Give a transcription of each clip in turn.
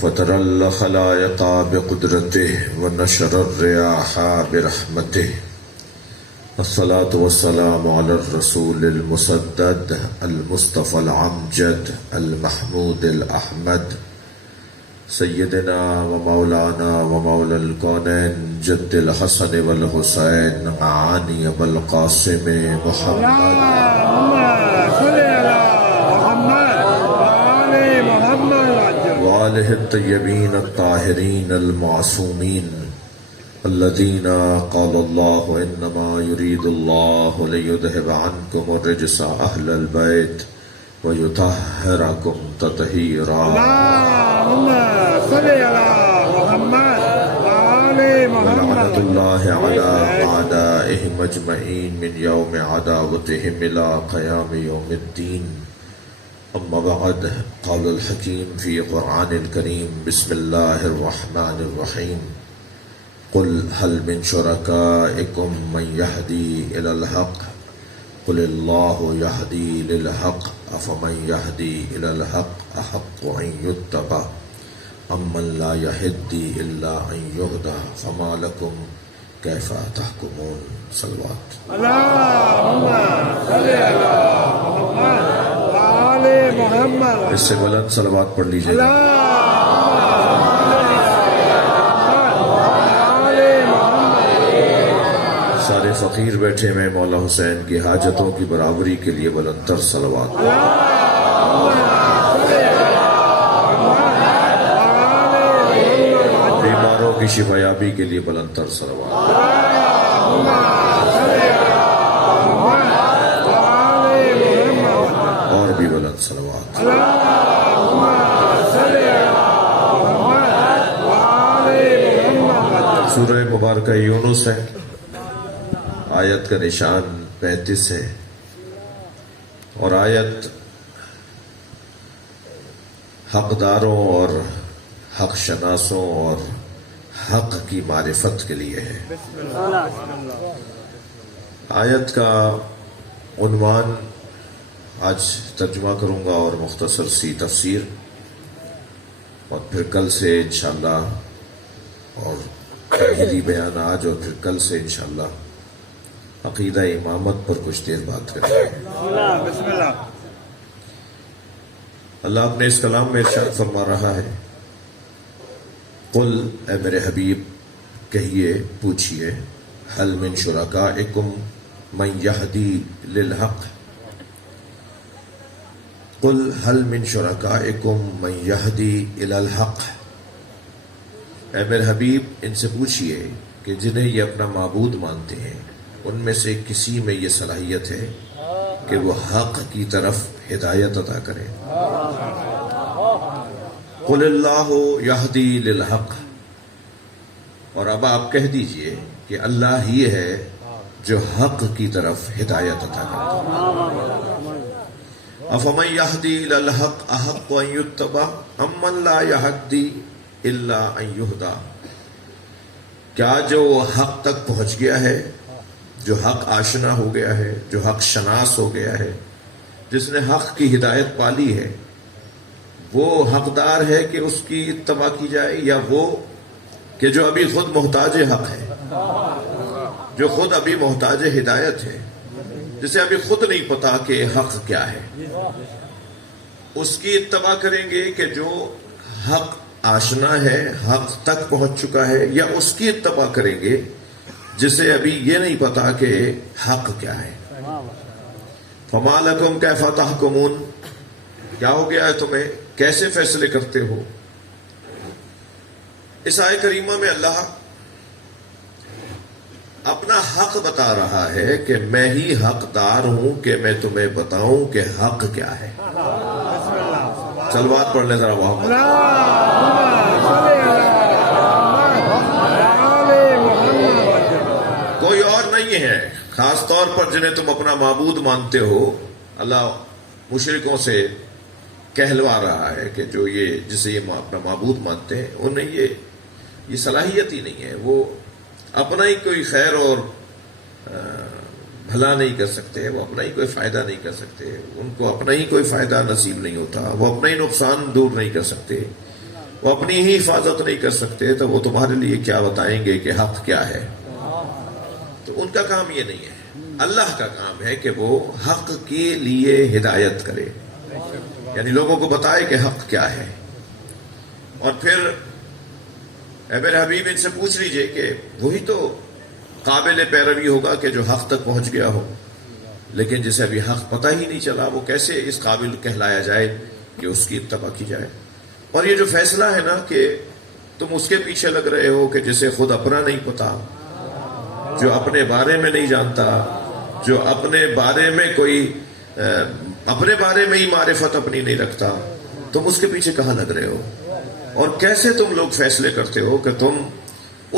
فطر الخلائق بقدرته ونشر الرياح برحمته الصلاة والسلام على الرسول المسدد المصطفى العمجد المحمود الأحمد سيدنا ومولانا ومولى الكونين جد الحسن والحسين معاني أبا القاسم محمد وآله الطيبين الطاهرين المعصومين الذين قال الله إنما يريد الله ليذهب عنكم الرجس أهل البيت ويطهركم تطهيرا. اللهم صل على محمد وآل محمد. ولعنة الله على أعدائهم أجمعين من يوم عداوتهم إلى قيام يوم الدين. أما بعد، قال الحكيم في قرآن الكريم بسم الله الرحمن الرحيم قل هل من شركائكم من يهدي إلى الحق قل الله يهدي للحق أفمن يهدي إلى الحق أحق أن يتبع أمن لا يهدي إلا أن يهدى فما لكم كيف تحكمون. صلوات. اللهم صل على محمد وآل محمد. اس سے بلند صلوات پڑھ لیجیے. سارے فقیر بیٹھے میں مولا حسین کی حاجتوں کی برابری کے لیے بلند تر صلوات. بیماروں کی شفایابی کے لیے بلند تر صلوات. اور بھی بلند صلوات. سورہ مبارکہ یونس ہے، آیت کا نشان 35 ہے، اور آیت حقداروں اور حق شناسوں اور حق کی معرفت کے لیے ہے. آیت کا عنوان آج ترجمہ کروں گا اور مختصر سی تفسیر، اور پھر کل سے انشاءاللہ، اور تمہیدی بیان آج، اور پھر کل سے انشاءاللہ عقیدہ امامت پر کچھ دیر بات کریں گے. بسم اللہ. اللہ اپنے اس کلام میں ارشاد فرما رہا ہے، قل، اے میرے حبیب کہیے، پوچھئے، هل من شرکائکم من یہدی للحق. قل هل من شرکائکم من یہدی الی الحق. اے میرے حبیب ان سے پوچھئے کہ جنہیں یہ اپنا معبود مانتے ہیں ان میں سے کسی میں یہ صلاحیت ہے کہ وہ حق کی طرف ہدایت عطا کرے. قل اللہ یہدی للحق. اور اب آپ کہہ دیجئے کہ اللہ ہی ہے جو حق کی طرف ہدایت عطا کرتا. افمن یہدی للحق احق ان یتبع امن لا یہدی الا ان یہدی. کیا جو حق تک پہنچ گیا ہے، جو حق آشنا ہو گیا ہے، جو حق شناس ہو گیا ہے، جس نے حق کی ہدایت پالی ہے، وہ حقدار ہے کہ اس کی اتباع کی جائے، یا وہ کہ جو ابھی خود محتاج حق ہے، جو خود ابھی محتاج ہدایت ہے، جسے ابھی خود نہیں پتا کہ حق کیا ہے، اس کی اتباع کریں گے کہ جو حق آشنا ہے، حق تک پہنچ چکا ہے، یا اس کی اتباع کریں گے جسے ابھی یہ نہیں پتا کہ حق کیا ہے. فما لکم کیف تحکمون. کیا ہو گیا ہے تمہیں، کیسے فیصلے کرتے ہو. اس آیت کریمہ میں اللہ اپنا حق بتا رہا ہے کہ میں ہی حقدار ہوں کہ میں تمہیں بتاؤں کہ حق کیا ہے. صلوات پڑھ لیں ذرا محمد. کوئی اور نہیں ہے، خاص طور پر جنہیں تم اپنا معبود مانتے ہو. اللہ مشرکوں سے کہلوا رہا ہے کہ جو یہ جسے یہ اپنا معبود مانتے ہیں انہیں یہ صلاحیت ہی نہیں ہے، وہ اپنا ہی کوئی خیر اور بھلا نہیں کر سکتے، وہ اپنا ہی کوئی فائدہ نہیں کر سکتے، ان کو اپنا ہی کوئی فائدہ نصیب نہیں ہوتا، وہ اپنا ہی نقصان دور نہیں کر سکتے، وہ اپنی ہی حفاظت نہیں کر سکتے تو وہ تمہارے لیے کیا بتائیں گے کہ حق کیا ہے؟ تو ان کا کام یہ نہیں ہے. اللہ کا کام ہے کہ وہ حق کے لیے ہدایت کرے، یعنی لوگوں کو بتائے کہ حق کیا ہے. اور پھر اے میرے حبیب ان سے پوچھ لیجئے کہ وہی تو قابل پیروی ہوگا کہ جو حق تک پہنچ گیا ہو، لیکن جسے ابھی حق پتہ ہی نہیں چلا وہ کیسے اس قابل کہلایا جائے کہ اس کی اتباع کی جائے. اور یہ جو فیصلہ ہے نا کہ تم اس کے پیچھے لگ رہے ہو کہ جسے خود اپنا نہیں پتا، جو اپنے بارے میں نہیں جانتا، جو اپنے بارے میں اپنے بارے میں ہی معرفت اپنی نہیں رکھتا، تم اس کے پیچھے کہاں لگ رہے ہو؟ اور کیسے تم لوگ فیصلے کرتے ہو کہ تم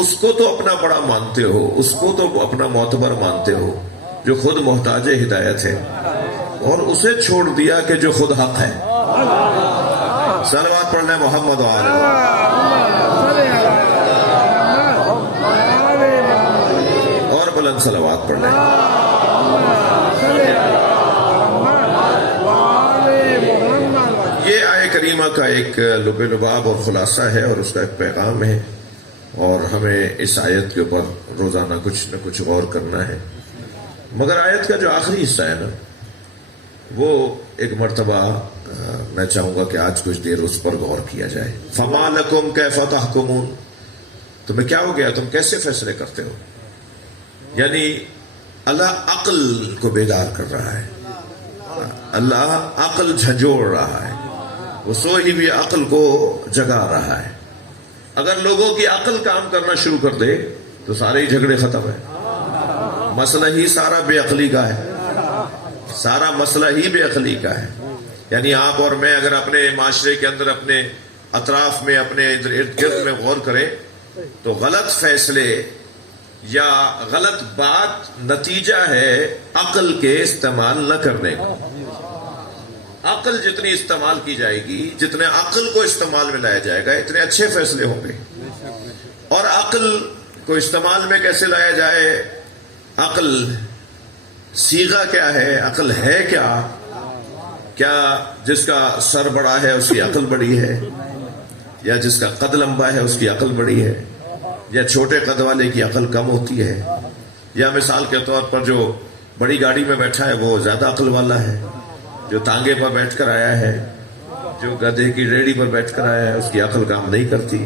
اس کو تو اپنا بڑا مانتے ہو، اس کو تو اپنا معتبر مانتے ہو جو خود محتاج ہدایت ہے، اور اسے چھوڑ دیا کہ جو خود حق ہے. صلوات پڑھنا محمد وآلہ اور بلند صلوات پڑھنا. یہ آیہ کریمہ کا ایک لب لباب اور خلاصہ ہے اور اس کا ایک پیغام ہے، اور ہمیں اس آیت کے اوپر روزانہ کچھ نہ کچھ غور کرنا ہے. مگر آیت کا جو آخری حصہ ہے نا وہ ایک مرتبہ میں چاہوں گا کہ آج کچھ دیر اس پر غور کیا جائے. فما لکم کیف تحکمون، تمہیں کیا ہو گیا، تم کیسے فیصلے کرتے ہو؟ یعنی اللہ عقل کو بیدار کر رہا ہے، اللہ عقل جھنجھوڑ رہا ہے، وہ سوئی بھی عقل کو جگا رہا ہے. اگر لوگوں کی عقل کام کرنا شروع کر دے تو سارے ہی جھگڑے ختم ہیں. مسئلہ ہی سارا بے عقلی کا ہے، سارا مسئلہ ہی بے عقلی کا ہے. یعنی آپ اور میں اگر اپنے معاشرے کے اندر، اپنے اطراف میں، اپنے ارد گرد میں غور کریں تو غلط فیصلے یا غلط بات نتیجہ ہے عقل کے استعمال نہ کرنے کا. عقل جتنی استعمال کی جائے گی، جتنے عقل کو استعمال میں لایا جائے گا، اتنے اچھے فیصلے ہوں گے. اور عقل کو استعمال میں کیسے لایا جائے؟ عقل صیغہ کیا ہے، عقل ہے کیا جس کا سر بڑا ہے اس کی عقل بڑی ہے، یا جس کا قد لمبا ہے اس کی عقل بڑی ہے، یا چھوٹے قد والے کی عقل کم ہوتی ہے، یا مثال کے طور پر جو بڑی گاڑی میں بیٹھا ہے وہ زیادہ عقل والا ہے، جو تانگے پر بیٹھ کر آیا ہے، جو گدھے کی ریڑھی پر بیٹھ کر آیا ہے اس کی عقل کام نہیں کرتی.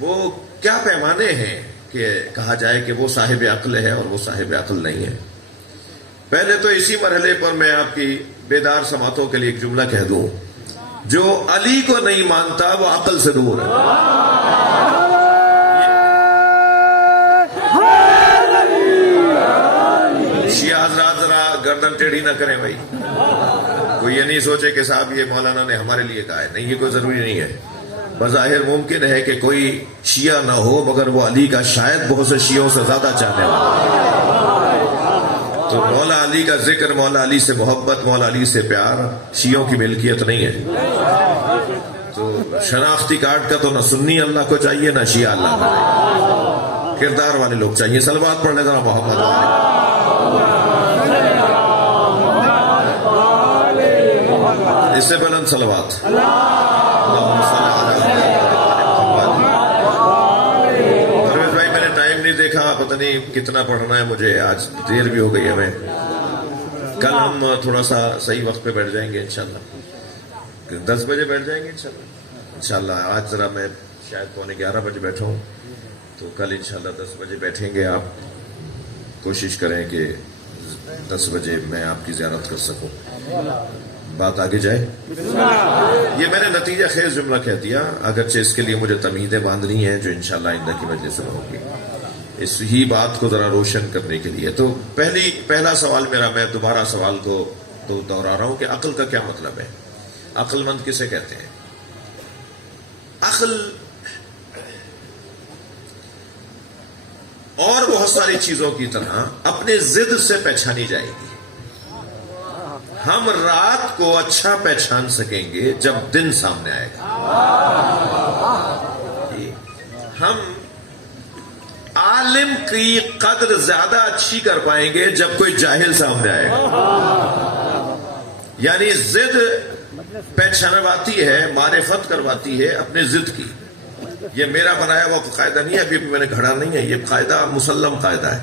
وہ کیا پیمانے ہیں کہ کہا جائے کہ وہ صاحب عقل ہے اور وہ صاحب عقل نہیں ہے؟ پہلے تو اسی مرحلے پر میں آپ کی بیدار سماعتوں کے لیے ایک جملہ کہہ دوں، جو علی کو نہیں مانتا وہ عقل سے دور ہے. شیعہ حضرات ذرا گردن ٹیڑھی نہ کریں بھائی، کوئی یہ نہیں سوچے کہ صاحب یہ مولانا نے ہمارے لیے کہا ہے. نہیں، یہ کوئی ضروری نہیں ہے. بظاہر ممکن ہے کہ کوئی شیعہ نہ ہو مگر وہ علی کا شاید بہت سے شیعوں سے زیادہ چاہنے والا. تو مولا علی کا ذکر، مولا علی سے محبت، مولا علی سے پیار شیعوں کی ملکیت نہیں ہے. تو شناختی کارڈ کا تو نہ سنی اللہ کو چاہیے نہ شیعہ اللہ کو چاہیے، کردار والے لوگ چاہیے. صلوات پڑھ لیں ذرا محمد والے. اس سے بلند صلوات. پرویز بھائی میں نے ٹائم نہیں دیکھا، پتہ نہیں کتنا پڑھنا ہے مجھے، آج دیر بھی ہو گئی ہمیں. کل ہم تھوڑا سا صحیح وقت پہ بیٹھ جائیں گے انشاءاللہ، 10 بجے بیٹھ جائیں گے انشاءاللہ. آج ذرا میں شاید 11:15 بجے بیٹھا ہوں، تو کل انشاءاللہ 10 بجے بیٹھیں گے. آپ کوشش کریں کہ 10 بجے میں آپ کی زیارت کر سکوں. بات آگے جائے. یہ میں نے نتیجہ خیز جملہ کہہ دیا، اگرچہ اس کے لیے مجھے تمہیدیں باندھنی ہیں جو انشاءاللہ آئندہ کی مجلس میں ہوگی، اس ہی بات کو ذرا روشن کرنے کے لیے. تو پہلا سوال میرا، میں دوبارہ سوال کو تو دوہرا رہا ہوں کہ عقل کا کیا مطلب ہے؟ عقل مند کسے کہتے ہیں؟ عقل اور بہت ساری چیزوں کی طرح اپنے ضد سے پہچانی جائے گی. ہم رات کو اچھا پہچان سکیں گے جب دن سامنے آئے گا. ہم عالم کی قدر زیادہ اچھی کر پائیں گے جب کوئی جاہل سامنے آئے گا. یعنی ضد پہچانواتی ہے، معرفت کرواتی ہے اپنے ضد کی. یہ میرا بنایا ہوا قاعدہ نہیں ہے، ابھی میں نے گھڑا نہیں ہے، یہ قاعدہ مسلم قاعدہ ہے.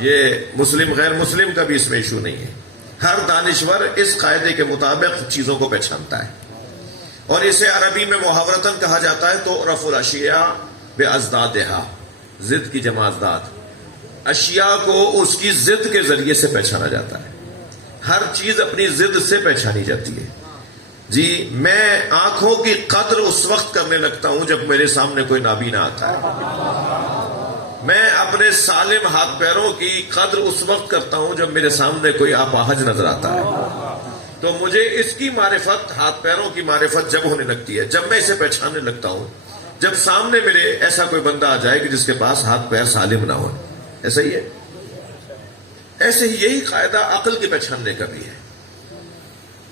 یہ مسلم غیر مسلم کا بھی اس میں ایشو نہیں ہے. ہر دانشور اس قاعدے کے مطابق چیزوں کو پہچانتا ہے، اور اسے عربی میں محاورتاً کہا جاتا ہے تو رفع الاشیاء بازدادہا، ضد کی جمع ازداد. اشیاء کو اس کی ضد کے ذریعے سے پہچانا جاتا ہے. ہر چیز اپنی ضد سے پہچانی جاتی ہے. جی میں آنکھوں کی قدر اس وقت کرنے لگتا ہوں جب میرے سامنے کوئی نابینا آتا ہے. میں اپنے سالم ہاتھ پیروں کی قدر اس وقت کرتا ہوں جب میرے سامنے کوئی اپاہج نظر آتا ہے. تو مجھے اس کی معرفت، ہاتھ پیروں کی معرفت جب ہونے لگتی ہے، جب میں اسے پہچاننے لگتا ہوں جب سامنے میرے ایسا کوئی بندہ آ جائے کہ جس کے پاس ہاتھ پیر سالم نہ ہو. ایسا ہی ہے. ایسے ہی یہی قاعدہ عقل کے پہچاننے کا بھی ہے.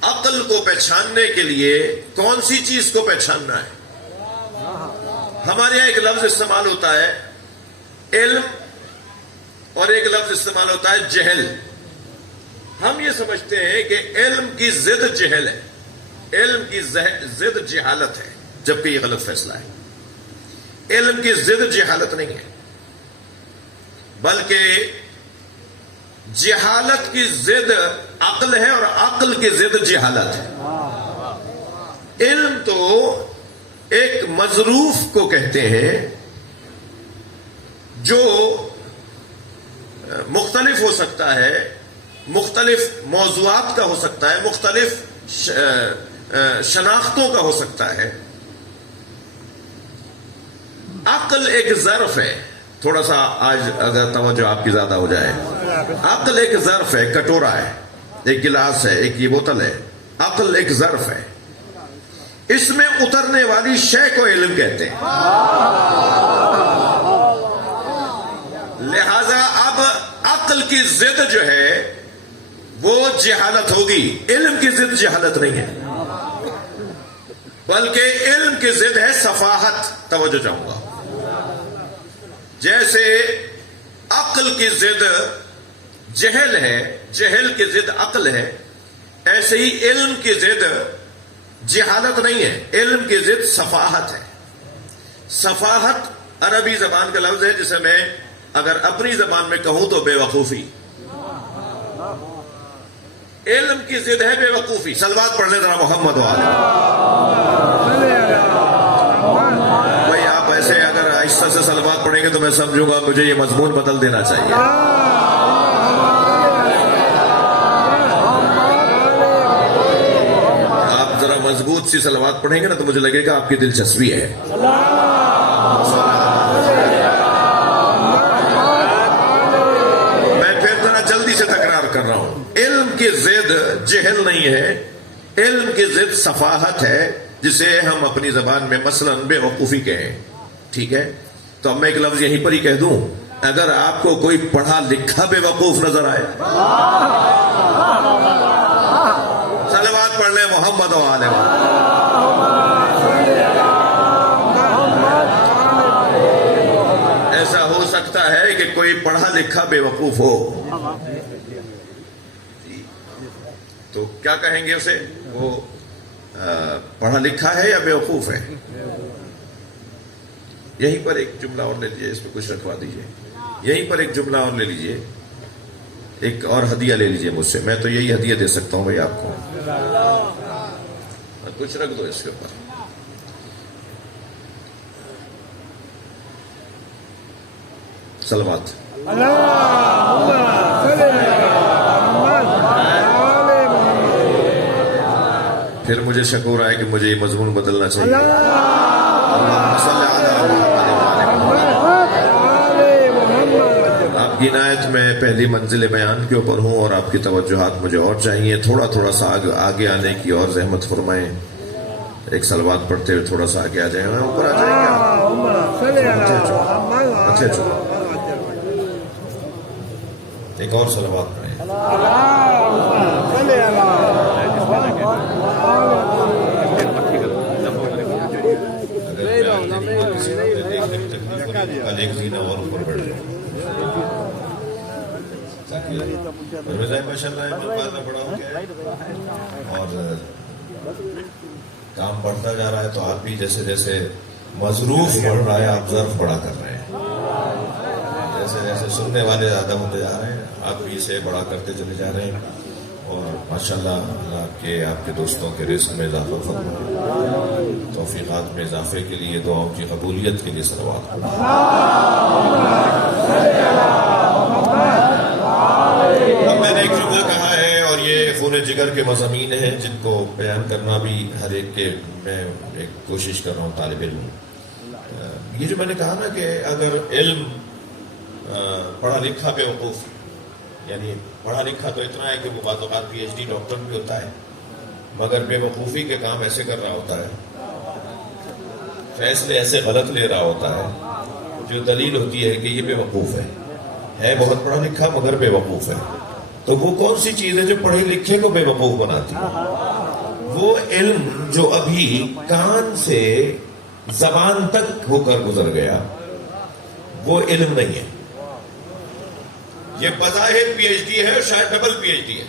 عقل کو پہچاننے کے لیے کون سی چیز کو پہچاننا ہے؟ ہمارے یہاں ایک لفظ استعمال ہوتا ہے علم، اور ایک لفظ استعمال ہوتا ہے جہل. ہم یہ سمجھتے ہیں کہ علم کی ضد جہل ہے، علم کی ضد جہالت ہے، جبکہ یہ غلط فیصلہ ہے. علم کی ضد جہالت نہیں ہے، بلکہ جہالت کی ضد عقل ہے اور عقل کی ضد جہالت ہے. علم تو ایک مظروف کو کہتے ہیں جو مختلف ہو سکتا ہے، مختلف موضوعات کا ہو سکتا ہے، مختلف شناختوں کا ہو سکتا ہے. عقل ایک ظرف ہے. تھوڑا سا آج اگر توجہ آپ کی زیادہ ہو جائے، عقل ایک ظرف ہے، کٹورا ہے، ایک گلاس ہے، ایک یہ بوتل ہے. عقل ایک ظرف ہے، اس میں اترنے والی شے کو علم کہتے ہیں. لہذا اب عقل کی ضد جو ہے وہ جہالت ہوگی، علم کی ضد جہالت نہیں ہے، بلکہ علم کی ضد ہے صفاحت. توجہ چاہوں گا. جیسے عقل کی ضد جہل ہے، جہل کی ضد عقل ہے، ایسے ہی علم کی ضد جہالت نہیں ہے، علم کی ضد صفاحت ہے. صفاحت عربی زبان کا لفظ ہے جسے میں اگر اپنی زبان میں کہوں تو بے وقوفی. علم کی ضد ہے بے وقوفی. صلوات پڑھ لیں ذرا محمد والے. بھائی آپ ایسے اگر آہستہ سے صلوات پڑھیں گے تو میں سمجھوں گا مجھے یہ مضمون بدل دینا چاہیے. آپ ذرا مضبوط سی صلوات پڑھیں گے نا تو مجھے لگے گا آپ کی دلچسپی ہے. میں پھر ذرا جلدی سے تکرار کر رہا ہوں. علم کی ضد جہل نہیں ہے، علم کی ضد صفاحت ہے، جسے ہم اپنی زبان میں مثلاً بے وقوفی کہیں. ٹھیک ہے، تو اب میں ایک لفظ یہیں پر ہی کہہ دوں. اگر آپ کو کوئی پڑھا لکھا بے وقوف نظر آئے، صلوات پڑھ لیں محمد و آل محمد. ایسا ہو سکتا ہے کہ کوئی پڑھا لکھا بے وقوف ہو، تو کیا کہیں گے اسے؟ وہ پڑھا لکھا ہے یا بے وقوف ہے؟ یہیں پر ایک جملہ اور لے لیجئے، اس پہ کچھ رکھوا دیجئے. یہیں پر ایک جملہ اور لے لیجئے، ایک اور ہدیہ لے لیجئے مجھ سے. میں تو یہی ہدیہ دے سکتا ہوں بھائی آپ کو. کچھ رکھ دو اس کے اوپر. صلوات. پھر مجھے شک ہو رہا ہے کہ مجھے یہ مضمون بدلنا چاہیے. آپ کی عنایت میں پہلی منزل بیان کے اوپر ہوں اور آپ کی توجہات مجھے اور چاہیے. تھوڑا تھوڑا سا آگے آنے کی اور زحمت فرمائیں. ایک صلوات پڑھتے ہوئے تھوڑا سا آگے آ جائیں. اوپر آ جائیں گے آپ. اچھا ایک اور صلوات پڑھیں. ایک زینہ اور اوپر بڑھ جائے. ماشاء اللہ بعد میں بڑا ہو گیا اور کام بڑھتا جا رہا ہے تو آپ بھی جیسے جیسے مصروف بڑھ رہا ہے آپ ظرف بڑا کر رہے ہیں، جیسے جیسے سننے والے زیادہ ہوتے جا رہے ہیں آپ بھی اسے بڑا کرتے چلے جا رہے ہیں، اور ماشاءاللہ اللہ آپ کے دوستوں کے رزق میں اضافہ فرمائے، توفیقات میں اضافے کے لیے، دعاؤں کی قبولیت کے لیے صلوات پڑھیں۔ اب میں نے ایک جملہ کہا ہے اور یہ خون جگر کے مضامین ہیں جن کو بیان کرنا بھی ہر ایک کے میں ایک کوشش کر رہا ہوں طالب علم۔ یہ جو میں نے کہا نا کہ اگر علم پڑھا لکھا بے وقوف، یعنی پڑھا لکھا تو اتنا ہے کہ وہ بعض اوقات پی ایچ ڈی ڈاکٹر بھی ہوتا ہے مگر بے وقوفی کے کام ایسے کر رہا ہوتا ہے، فیصلے ایسے غلط لے رہا ہوتا ہے جو دلیل ہوتی ہے کہ یہ بے وقوف ہے بہت پڑھا لکھا مگر بے وقوف ہے۔ تو وہ کون سی چیز ہے جو پڑھے لکھے کو بے وقوف بناتی ہے؟ وہ علم جو ابھی کان سے زبان تک ہو کر گزر گیا وہ علم نہیں ہے۔ یہ بظاہر پی ایچ ڈی ہے اور شاید ڈبل پی ایچ ڈی ہے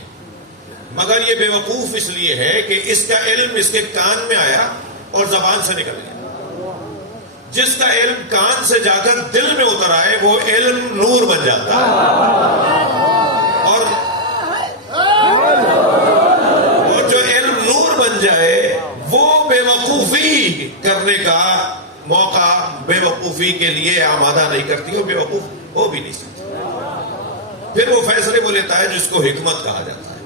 مگر یہ بے وقوف اس لیے ہے کہ اس کا علم اس کے کان میں آیا اور زبان سے نکل گیا۔ جس کا علم کان سے جا کر دل میں اتر آئے وہ علم نور بن جاتا ہے، اور جو علم نور بن جائے وہ بے وقوفی کرنے کا موقع بے وقوفی کے لیے آمادہ نہیں کرتی اور بے وقوف ہو بھی نہیں سکتی۔ پھر وہ فیصلے وہ لیتا ہے جس کو حکمت کہا جاتا ہے۔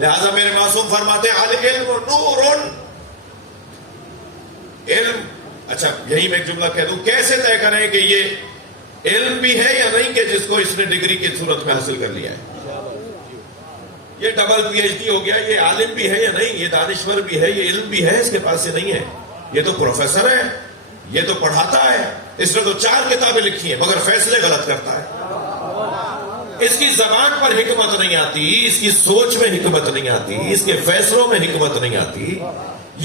لہذا میرے معصوم فرماتے ہیں العلم نور، علم، اچھا یہی میں ایک جملہ کہہ دوں، کیسے طے کریں کہ یہ علم بھی ہے یا نہیں کہ جس کو اس نے ڈگری کی صورت میں حاصل کر لیا ہے؟ یہ ڈبل پی ایچ ڈی ہو گیا، یہ عالم بھی ہے یا نہیں، یہ دانشور بھی ہے، یہ علم بھی ہے اس کے پاس سے نہیں ہے، یہ تو پروفیسر ہے، یہ تو پڑھاتا ہے، اس نے تو 4 کتابیں لکھی ہیں مگر فیصلے غلط کرتا ہے۔ اس کی زبان پر حکمت نہیں آتی، اس کی سوچ میں حکمت نہیں آتی، اس کے فیصلوں میں حکمت نہیں آتی،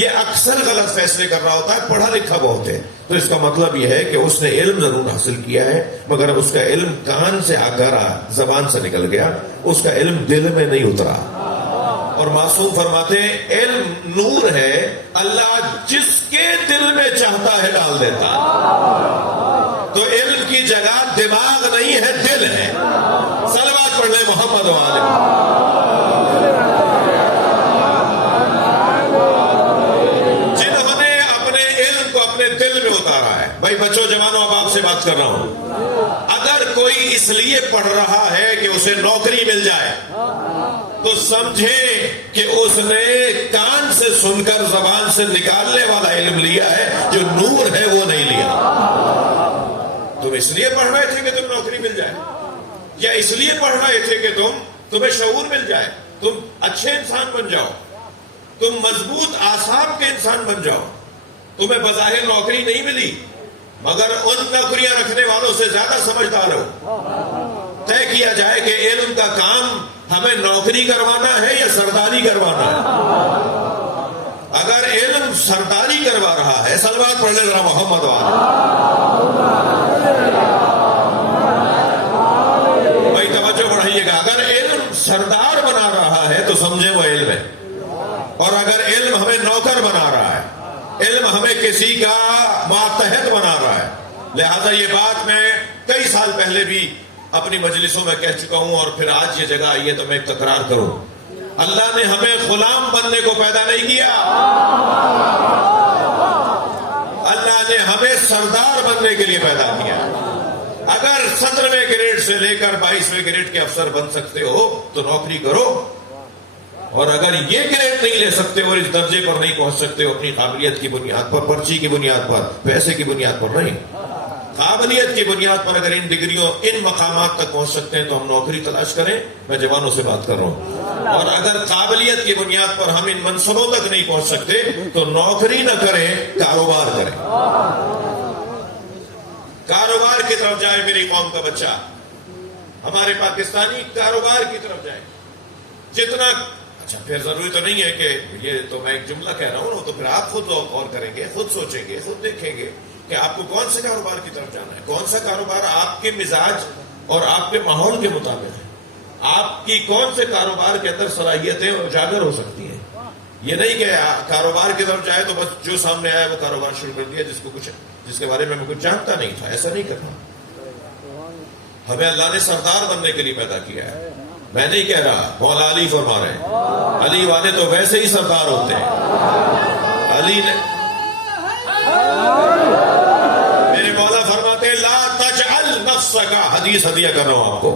یہ اکثر غلط فیصلے کر رہا ہوتا ہے، پڑھا لکھا بہت ہے۔ تو اس کا مطلب یہ ہے کہ اس نے علم ضرور حاصل کیا ہے مگر اس کا علم کان سے آ کر زبان سے نکل گیا، اس کا علم دل میں نہیں اترا۔ اور معصوم فرماتے ہیں علم نور ہے، اللہ جس کے دل میں چاہتا ہے ڈال دیتا ہے۔ تو علم کی جگہ دماغ نہیں ہے، دل ہے۔ صلوات پڑھ لیں محمد وآلہ۔ جنہوں نے اپنے علم کو اپنے دل میں اتارا ہے، بھائی بچوں جوانوں اب آپ سے بات کر رہا ہوں، اگر کوئی اس لیے پڑھ رہا ہے کہ اسے نوکری مل جائے تو سمجھے کہ اس نے کان سے سن کر زبان سے نکالنے والا علم لیا ہے، جو نور ہے وہ نہیں لیا۔ تم اس لیے پڑھ رہے تھے کہ تم نوکری مل جائے، یا اس لیے پڑھ رہے تھے کہ تمہیں شعور مل جائے، تم اچھے انسان بن جاؤ، تم مضبوط اعصاب کے انسان بن جاؤ۔ تمہیں بظاہر نوکری نہیں ملی مگر ان نوکریاں رکھنے والوں سے زیادہ سمجھدار ہو۔ طے کیا جائے کہ علم کا کام ہمیں نوکری کروانا ہے یا سرداری کروانا ہے۔ اگر علم سرداری کروا رہا ہے، صلوات پڑھ لیں ذرا محمد وآلہ۔ بھائی توجہ بڑھائیے گا، اگر علم سردار بنا رہا ہے تو سمجھے وہ علم ہے، اور اگر علم ہمیں نوکر بنا رہا ہے، علم ہمیں کسی کا ماتحت بنا رہا ہے۔ لہذا یہ بات میں کئی سال پہلے بھی اپنی مجلسوں میں کہہ چکا ہوں اور پھر آج یہ جگہ آئی ہے تو میں ایک تکرار کروں، اللہ نے ہمیں غلام بننے کو پیدا نہیں کیا، اللہ نے ہمیں سردار بننے کے لیے پیدا کیا۔ اگر 17ویں گریڈ سے لے کر 22ویں گریڈ کے افسر بن سکتے ہو تو نوکری کرو، اور اگر یہ گریڈ نہیں لے سکتے اور اس درجے پر نہیں پہنچ سکتے اپنی قابلیت کی بنیاد پر، پرچی کی بنیاد پر، پیسے کی بنیاد پر نہیں، قابلیت کی بنیاد پر اگر ان ڈگریوں ان مقامات تک پہنچ سکتے ہیں تو ہم نوکری تلاش کریں۔ میں جوانوں سے بات کر رہا ہوں، اور اگر قابلیت کی بنیاد پر ہم ان منصبوں تک نہیں پہنچ سکتے تو نوکری نہ کریں، کاروبار کریں۔ کاروبار کی طرف جائے میری قوم کا بچہ، ہمارے پاکستانی کاروبار کی طرف جائے جتنا۔ اچھا پھر ضروری تو نہیں ہے کہ یہ تو میں ایک جملہ کہہ رہا ہوں، تو پھر آپ خود غور کریں گے، خود سوچیں گے، خود دیکھیں گے کہ آپ کو کون سے کاروبار کی طرف جانا ہے، کون سا کاروبار آپ کے مزاج اور آپ کے ماحول کے مطابق ہے، آپ کی کون سے کاروبار کے اندر صلاحیتیں اجاگر ہو سکتی ہیں۔ یہ نہیں کہ کاروبار کی طرف جائے تو بس جو سامنے آیا وہ کاروبار شروع کر دیا جس کے بارے میں کچھ جانتا نہیں تھا. ایسا نہیں کرنا. ہمیں اللہ نے سردار بننے کے لیے پیدا کیا ہے. میں نہیں کہہ رہا, مولا علی فرما رہے ہیں, علی والے تو ویسے ہی سردار ہوتے ہیں. علی نے میرے مولا فرماتے ہیں لا تجعل نفسک, حدیث ہدیہ کر رہا ہوں آپ کو,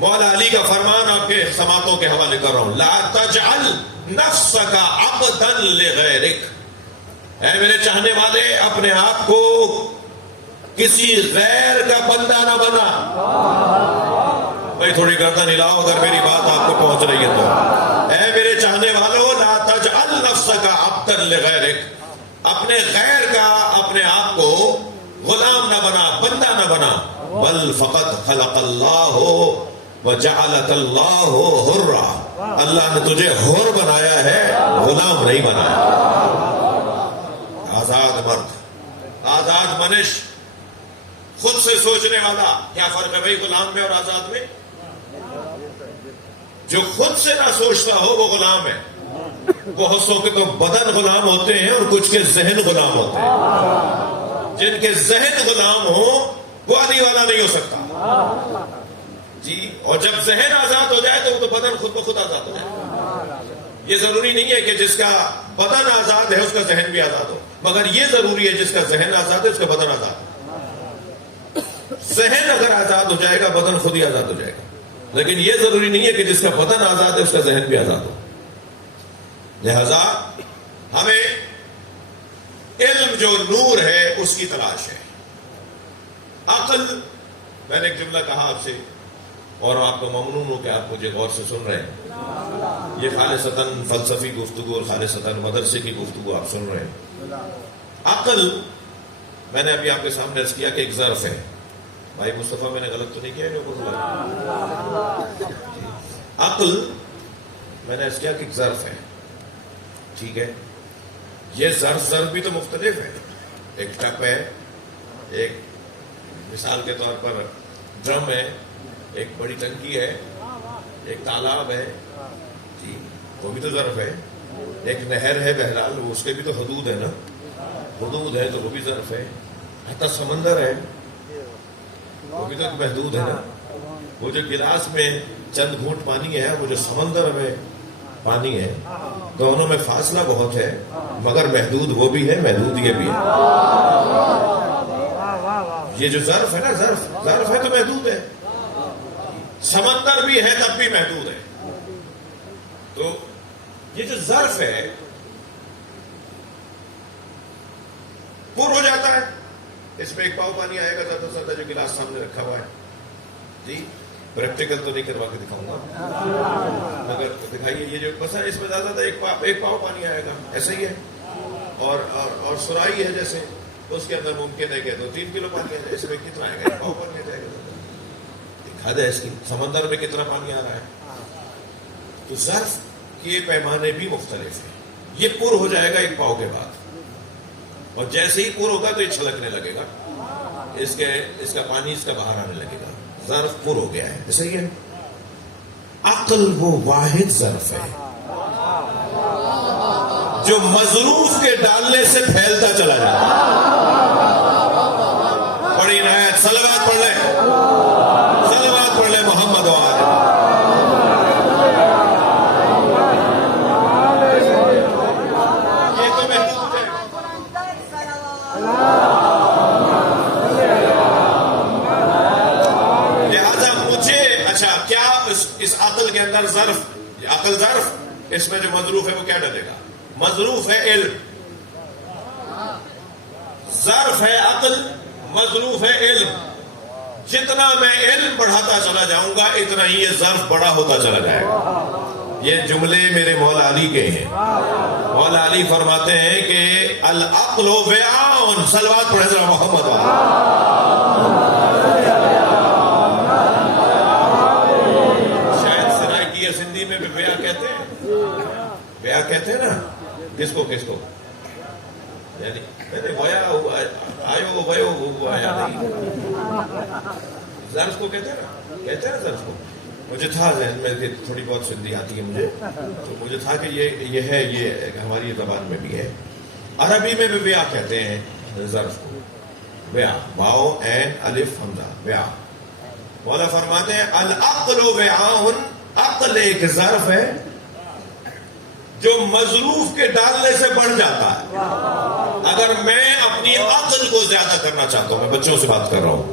مولا علی کا فرمان آپ کے سماعتوں کے حوالے کر رہا ہوں. لا تجعل نفسک عبدا لغیرک, اے میرے چاہنے والے اپنے آپ کو کسی غیر کا بندہ نہ بنا. بھائی تھوڑی گردن ہلاؤ اگر میری بات آپ کو پہنچ رہی ہے تو. اے میرے چاہنے والوں لا تجعل نفسک عبدا لغیرک, اپنے غیر کا اپنے آپ کو غلام نہ بنا, بندہ نہ بنا. بل فقط خلق اللہ وجعلک اللہ حرا, اللہ نے تجھے حر بنایا ہے, غلام نہیں بنایا. آزاد مرد, آزاد منش, خود سے سوچنے والا. کیا فرق ہے بھائی غلام میں اور آزاد میں؟ جو خود سے نہ سوچتا ہو وہ غلام ہے. بہت سو کے تو بدن غلام ہوتے ہیں اور کچھ کے ذہن غلام ہوتے ہیں. جن کے ذہن غلام ہو وہ علی والا نہیں ہو سکتا جی. اور جب ذہن آزاد ہو جائے تو بدن خود بخود آزاد ہو جائے. یہ ضروری نہیں ہے کہ جس کا بدن آزاد ہے اس کا ذہن بھی آزاد ہو, مگر یہ ضروری ہے جس کا ذہن آزاد ہے اس کا بدن آزاد ہو. ذہن اگر آزاد ہو جائے گا بدن خود ہی آزاد ہو جائے گا. لیکن یہ ضروری نہیں ہے کہ جس کا بدن آزاد ہے اس کا ذہن بھی آزاد ہو. لہذا ہمیں علم جو نور ہے اس کی تلاش ہے. عقل, میں نے ایک جملہ کہا آپ سے اور آپ کو ممنون ہوں کہ آپ مجھے غور سے سن رہے ہیں. یہ خالصتاً فلسفی گفتگو اور خالصتاً مدرسے کی گفتگو آپ سن رہے ہیں. عقل, میں نے ابھی آپ کے سامنے عرض کیا کہ ایک ظرف ہے. بھائی مصطفیٰ میں نے غلط تو نہیں کیا ہے؟ عقل میں نے عرض کیا کہ ایک ظرف ہے, ٹھیک ہے. یہ ظرف بھی تو مختلف ہے. ایک ٹپ ہے, ایک مثال کے طور پر ڈرم ہے, ایک بڑی ٹنکی ہے, ایک تالاب ہے جی, وہ بھی تو ظرف ہے. ایک نہر ہے, بہرحال اس کے بھی تو حدود ہے نا, حدود ہے تو وہ بھی ظرف ہے. حتی سمندر ہے, وہ بھی تو محدود ہے نا. وہ جو گلاس میں چند گھونٹ پانی ہے, وہ جو سمندر میں پانی ہے, دونوں میں فاصلہ بہت ہے مگر محدود وہ بھی ہے, محدود یہ بھی ہے. یہ جو ظرف ہے نا, ظرف ہے تو محدود ہے. سمندر بھی ہے تب بھی محدود ہے. تو یہ جو ظرف ہے پر ہو جاتا ہے. اس میں ایک پاؤ پانی آئے گا زیادہ سے زیادہ, جو گلاس سامنے رکھا ہوا ہے جی. پریکٹیکل تو نہیں کروا کے دکھاؤں گا مگر دکھائیے. یہ جو بس ہے اس میں زیادہ ایک پاؤ پانی آئے گا, ایسا ہی ہے. اور سرائی ہے جیسے, اس کے اندر ممکن ہے کہ 2-3 کلو پانی ہے. اس میں کتنا آئے گا؟ ایک پاؤ پانی آ جائے گا. حد ہے اس کی. سمندر میں کتنا پانی آ رہا ہے. تو ظرف کے پیمانے بھی مختلف ہیں. یہ پر ہو جائے گا ایک پاؤ کے بعد, اور جیسے ہی پر ہوگا تو یہ چھلکنے لگے گا. اس کا پانی اس کا باہر آنے لگے گا. ظرف پر ہو گیا ہے. صحیح ہے. عقل وہ واحد ظرف ہے جو مظروف کے ڈالنے سے پھیلتا چلا جاتا ہے. بڑی عنایت. صلوات پڑھ لیں, صلوات پڑھ لیں محمد و آل. یہ تو محدود ہے. لہذا مجھے اچھا کیا اس عقل کے اندر ظرف, عقل ظرف, اس میں جو مظروف ہے وہ کیا ڈالے گا؟ مظروف ہے علم. ظرف ہے عقل, مظروف ہے علم. جتنا میں علم بڑھاتا چلا جاؤں گا اتنا ہی یہ ظرف بڑا ہوتا چلا جائے گا. یہ جملے میرے مولا علی کے ہیں. مولا علی فرماتے ہیں کہ العقل وعاء. صلوات پڑھیں ذرا محمد والا. شاید سرائکی یا سندھی میں بھی وعاء کہتے ہیں. وعاء کہتے ہیں نا. کس کو یعنی ویا ہوا, آیو ویو ہوا یا نہیں. ظرف کو کہتے ہیں نا, ظرف کو. مجھے تھا ذہن میں کہ تھوڑی بہت سندھی آتی ہے مجھے، تو مجھے تھا کہ یہ ہماری زبان میں بھی ہے. عربی میں بھی ویا کہتے ہیں ظرف کو، ویا، واو عین الف حمزہ، ویا. مولا فرماتے ہیں العقل وعاء، عقل ایک ظرف ہے جو مظروف کے ڈالنے سے بڑھ جاتا ہے. اگر میں اپنی عقل کو زیادہ کرنا چاہتا ہوں، میں بچوں سے بات کر رہا ہوں،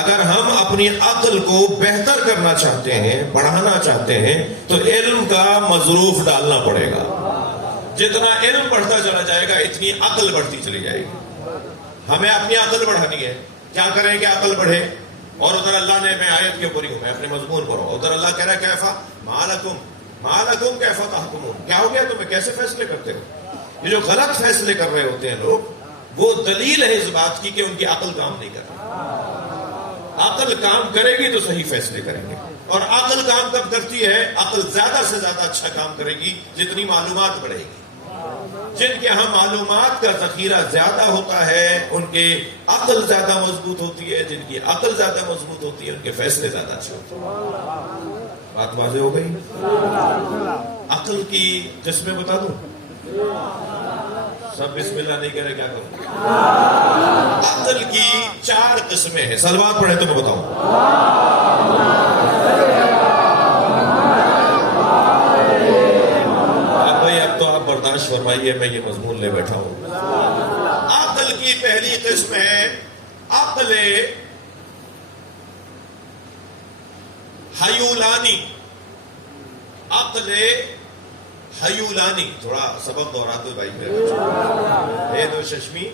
اگر ہم اپنی عقل کو بہتر کرنا چاہتے ہیں، بڑھانا چاہتے ہیں، تو علم کا مظروف ڈالنا پڑے گا. جتنا علم بڑھتا چلا جائے گا اتنی عقل بڑھتی چلی جائے گی. ہمیں اپنی عقل بڑھانی ہے. کیا کریں کہ عقل بڑھے؟ اور ادھر اللہ نے، میں آیت کے اوپر ہی ہوں، میں اپنے مضمون پر ہوں، ادھر اللہ کہہ رہا ہے کیفا مالکم کیفا تحکمون، کیا ہو گیا تمہیں، کیسے فیصلے کرتے ہو؟ یہ جو غلط فیصلے کر رہے ہوتے ہیں لوگ، وہ دلیل ہے اس بات کی کہ ان کی عقل کام نہیں کر رہی. عقل کام کرے گی تو صحیح فیصلے کریں گے. اور عقل کام کب کرتی ہے؟ عقل زیادہ سے زیادہ اچھا کام کرے گی جتنی معلومات بڑھے گی. جن کے ہاں معلومات کا ذخیرہ زیادہ ہوتا ہے ان کے عقل زیادہ مضبوط ہوتی ہے، جن کی عقل زیادہ مضبوط ہوتی ہے ان کے فیصلے زیادہ اچھے ہوتے ہیں. بات واضح ہو گئی؟ عقل کی قسمیں بتا دوں؟ سب بسم اللہ نہیں کرے، کیا کروں؟ عقل کی 4 قسمیں ہیں. صلوات پڑھے تو میں بتاؤں. اب تو آپ برداشت فرمائیے، میں یہ مضمون لے بیٹھا ہوں. عقل کی پہلی قسم ہے عقل حیولانی. عقل حیولانی، تھوڑا سبق دہرا دو بھائی میرے. دو ششمی،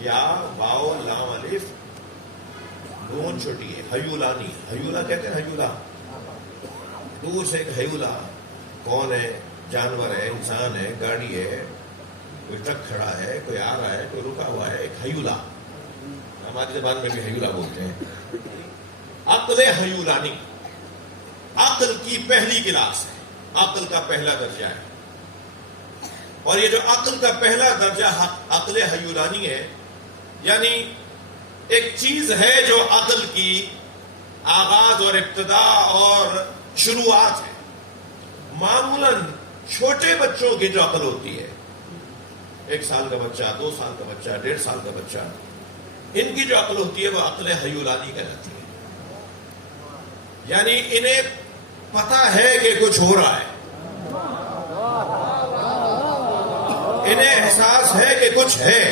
یا واو لام الف نون چھوٹی ہے. حیولانی، حیولا کہتے ہیں. حیولا دور سے ایک حیولا کون ہے؟ جانور ہے، انسان ہے، گاڑی ہے، کوئی ٹرک کھڑا ہے، کوئی آ رہا ہے، کوئی رکا ہوا ہے. ایک حیولا، ہماری زبان میں بھی حیولا بولتے ہیں. عقل حیولانی عقل کی پہلی کلاس ہے، عقل کا پہلا درجہ ہے. اور یہ جو عقل کا پہلا درجہ عقل حیولانی ہے، یعنی ایک چیز ہے جو عقل کی آغاز اور ابتدا اور شروعات ہے. معمولاً چھوٹے بچوں کی جو عقل ہوتی ہے، 1 سال کا بچہ، 2 سال کا بچہ، 1.5 سال کا بچہ، ان کی جو عقل ہوتی ہے وہ عقل حیولانی کہلاتی ہے. یعنی انہیں پتا ہے کہ کچھ ہو رہا ہے، انہیں احساس ہے کہ کچھ ہے،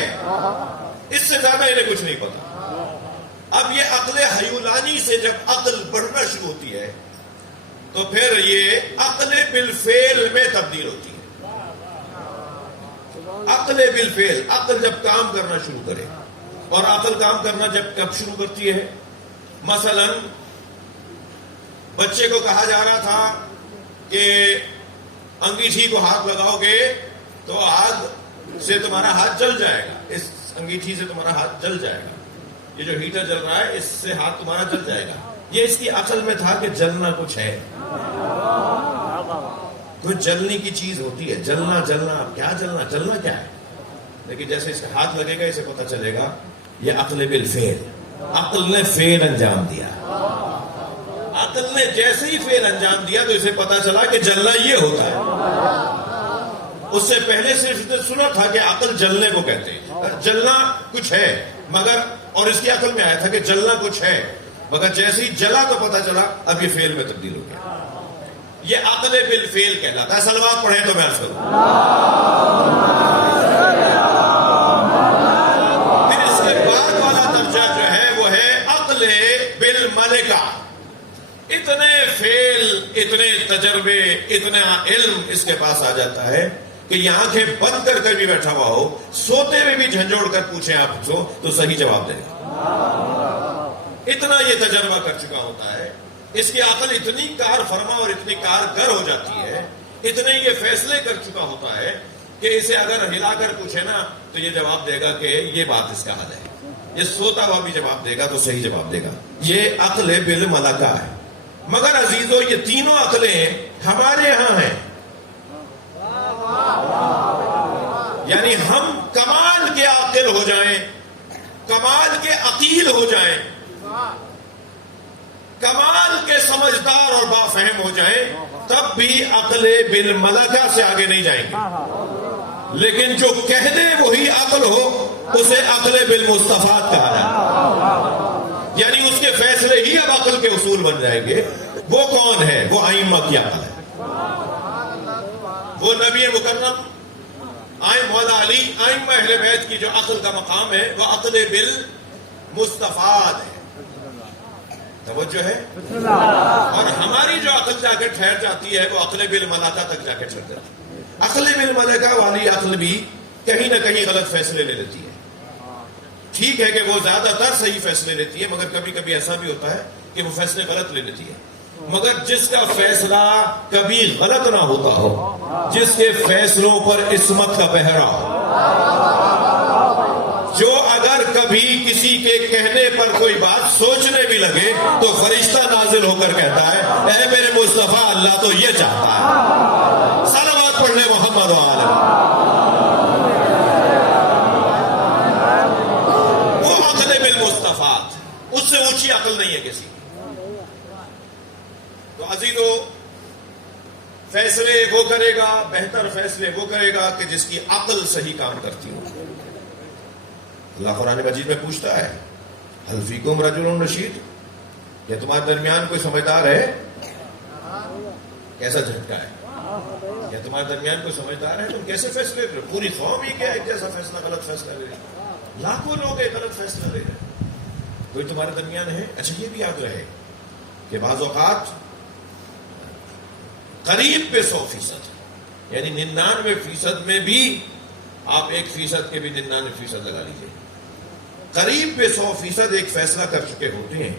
اس سے زیادہ انہیں کچھ نہیں پتا. اب یہ عقل حیولانی سے جب عقل بڑھنا شروع ہوتی ہے تو پھر یہ عقل بالفعل میں تبدیل ہوتی ہے. عقل بالفعل، عقل جب کام کرنا شروع کرے. اور عقل کام کرنا جب کب شروع کرتی ہے؟ مثلا بچے کو کہا جا رہا تھا کہ انگیٹھی کو ہاتھ لگاؤ گے تو آگ سے تمہارا ہاتھ جل جائے گا، اس انگیٹھی سے تمہارا ہاتھ جل جائے گا. یہ جو ہیٹر جل رہا ہے اس سے ہاتھ تمہارا جل جائے گا. یہ اس کی عقل میں تھا کہ جلنا کچھ ہے، کوئی جلنے کی چیز ہوتی ہے. جلنا کیا جلنا کیا ہے؟ لیکن جیسے اس کا ہاتھ لگے گا اسے پتہ چلے گا یہ عقل بالفعل. عقل نے فعل انجام دیا. عقل نے جیسے ہی فعل انجام دیا تو اسے پتا چلا کہ جلنا یہ ہوتا ہے. اس سے پہلے صرف اس نے سنا تھا کہ عقل جلنے کو کہتے ہیں، جلنا کچھ ہے، مگر اور اس کی عقل میں آیا تھا کہ جلنا کچھ ہے، مگر جیسے ہی جلا تو پتا چلا اب یہ فعل میں تبدیل ہو گیا. یہ عقل بالفعل کہلاتا ہے. صلوات پڑھیں تو میں عرض کروں. پھر اس کے بعد والا درجہ جو ہے وہ ہے عقل بالملکہ. اتنے فعل، اتنے تجربے، اتنا علم اس کے پاس آ جاتا ہے کہ یہ آنکھیں بند کر بھی بیٹھا ہوا ہو، سوتے میں بھی جھنجھوڑ کر پوچھیں آپ کو تو صحیح جواب دے گا. اتنا یہ تجربہ کر چکا ہوتا ہے. اس کی عقل اتنی کار فرما اور اتنی کارگر ہو جاتی ہے، اتنے یہ فیصلے کر چکا ہوتا ہے کہ اسے اگر ہلا کر پوچھے نا تو یہ جواب دے گا کہ یہ بات اس کا حل ہے. یہ سوتا ہوا بھی جواب دے گا تو صحیح جواب دے گا. یہ عقل بالملکہ ہے. مگر عزیزو یہ تینوں عقلیں ہمارے ہاں ہیں. یعنی ہم کمال کے عاقل ہو جائیں، کمال کے عقیل ہو جائیں، کمال کے سمجھدار اور بافہم ہو جائیں تب بھی عقل بالملکہ سے آگے نہیں جائیں گے، لیکن جو کہہ دے وہی عقل ہو اسے عقل بالمصطفیٰ کہا جائے، یعنی اس کے فیصلے ہی اب عقل کے اصول بن جائیں گے۔ وہ کون ہے؟ وہ ائمہ کی عقل ہے، وہ نبی مکرم مولا علی ائمہ اہل بیت کی جو عقل کا مقام ہے وہ عقل بالمصطفیٰ ہے۔ توجہ ہے؟ اور ہماری جو عقل جا کے ٹھہر جاتی ہے وہ عقل بالملکہ تک جا کے ٹھہر جاتی ہے۔ عقل بالملکہ والی عقل بھی کہیں نہ کہیں غلط فیصلے لے لیتی ہے۔ ٹھیک ہے کہ وہ زیادہ تر صحیح فیصلے لیتی ہے، مگر کبھی کبھی ایسا بھی ہوتا ہے کہ وہ فیصلے غلط لے لیتی ہے۔ مگر جس کا فیصلہ کبھی غلط نہ ہوتا ہو، جس کے فیصلوں پر عصمت کا پہرا ہو، جو اگر کبھی کسی کے کہنے پر کوئی بات سوچنے بھی لگے تو فرشتہ نازل ہو کر کہتا ہے اے میرے مصطفیٰ اللہ تو یہ چاہتا ہے، صلوات پڑھنے محمد و آلہ۔ وہ عقل بالمصطفیٰ، اس سے اونچی عقل نہیں ہے کسی۔ تو عزیزو، فیصلے وہ کرے گا، بہتر فیصلے وہ کرے گا کہ جس کی عقل صحیح کام کرتی ہو۔ اللہ قرآن مجید میں پوچھتا ہے هل فیکم رجل رشید، کیا تمہارے درمیان کوئی سمجھدار ہے؟ کیسا جھٹکا ہے؟ کیا تمہارے درمیان کوئی سمجھدار ہے؟ تم کیسے فیصلے لے رہے ہو؟ پوری قوم ہی کیا ایک جیسا فیصلہ غلط فیصلہ لے رہے ہیں، لاکھوں لوگ ایک غلط فیصلہ لے رہے ہیں، کوئی تمہارے درمیان ہے؟ اچھا یہ بھی یاد رہے کہ بعض اوقات قریب پہ 100%، یعنی 99% میں بھی آپ 1% کے بھی 99% لگا لیجیے، قریب پہ 100% ایک فیصلہ کر چکے ہوتے ہیں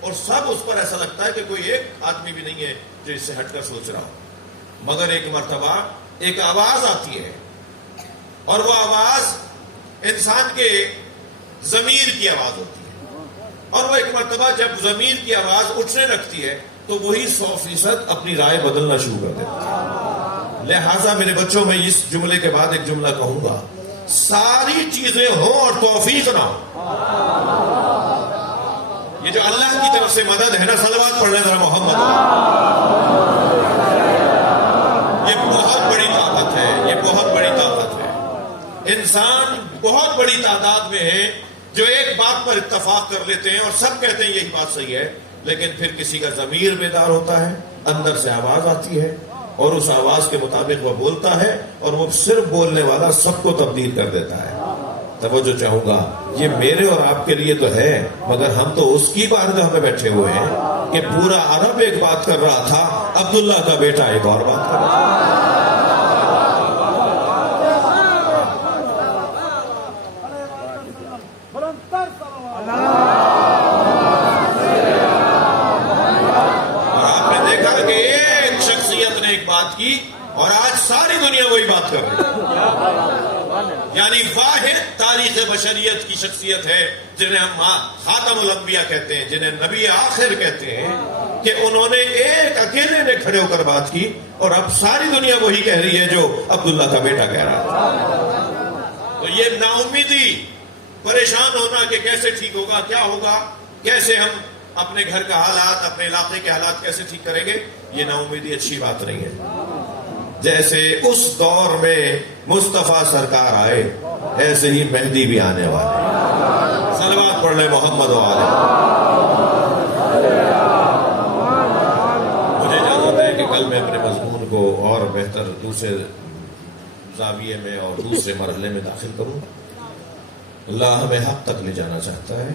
اور سب اس پر ایسا لگتا ہے کہ کوئی ایک آدمی بھی نہیں ہے جو اس سے ہٹ کر سوچ رہا ہو، مگر ایک مرتبہ ایک آواز آتی ہے اور وہ آواز انسان کے ضمیر کی آواز ہوتی ہے، اور وہ ایک مرتبہ جب ضمیر کی آواز اٹھنے لگتی ہے تو وہی 100% اپنی رائے بدلنا شروع کر دیتا ہے۔ لہٰذا میرے بچوں، میں اس جملے کے بعد ایک جملہ کہوں گا، ساری چیزیں ہوں اور توفیق نہ ہو۔ یہ جو اللہ کی طرف سے مدد ہے نا، صلوات پڑھنے ذرا محمد، یہ بہت بڑی طاقت ہے، یہ بہت بڑی طاقت ہے۔ انسان بہت بڑی تعداد میں ہے جو ایک بات پر اتفاق کر لیتے ہیں اور سب کہتے ہیں یہی بات صحیح ہے، لیکن پھر کسی کا ضمیر بیدار ہوتا ہے، اندر سے آواز آتی ہے اور اس آواز کے مطابق وہ بولتا ہے اور وہ صرف بولنے والا سب کو تبدیل کر دیتا ہے۔ توجہ چاہوں گا، یہ میرے اور آپ کے لیے تو ہے، مگر ہم تو اس کی بارگاہ میں بیٹھے ہوئے ہیں کہ پورا عرب ایک بات کر رہا تھا، عبداللہ کا بیٹا ایک اور بات کر رہا تھا۔ کی اور آج ساری دنیا وہی بات کر رہی ہے، یعنی واحد تاریخ بشریت کی شخصیت ہے جنہیں ہم خاتم الانبیاء کہتے ہیں، جنہیں نبی آخر کہتے ہیں، کہ انہوں نے ایک اکیلے نے کھڑے ہو کر بات کی اور اب ساری دنیا وہی کہہ رہی ہے جو عبداللہ کا بیٹا کہہ رہا تھا۔ تو یہ نا امیدی، پریشان ہونا کہ کیسے ٹھیک ہوگا، کیا ہوگا، کیسے ہم اپنے گھر کا حالات، اپنے علاقے کے حالات کیسے ٹھیک کریں گے، یہ نا امیدی اچھی بات نہیں ہے۔ جیسے اس دور میں مصطفیٰ سرکار آئے، ایسے ہی مہدی بھی آنے والے۔ صلوات پڑھ لیں محمد و آلہ۔ مجھے اجازت ہے کہ کل میں اپنے مضمون کو اور بہتر دوسرے زاویے میں اور دوسرے مرحلے میں داخل کروں۔ اللہ ہمیں حق تک لے جانا چاہتا ہے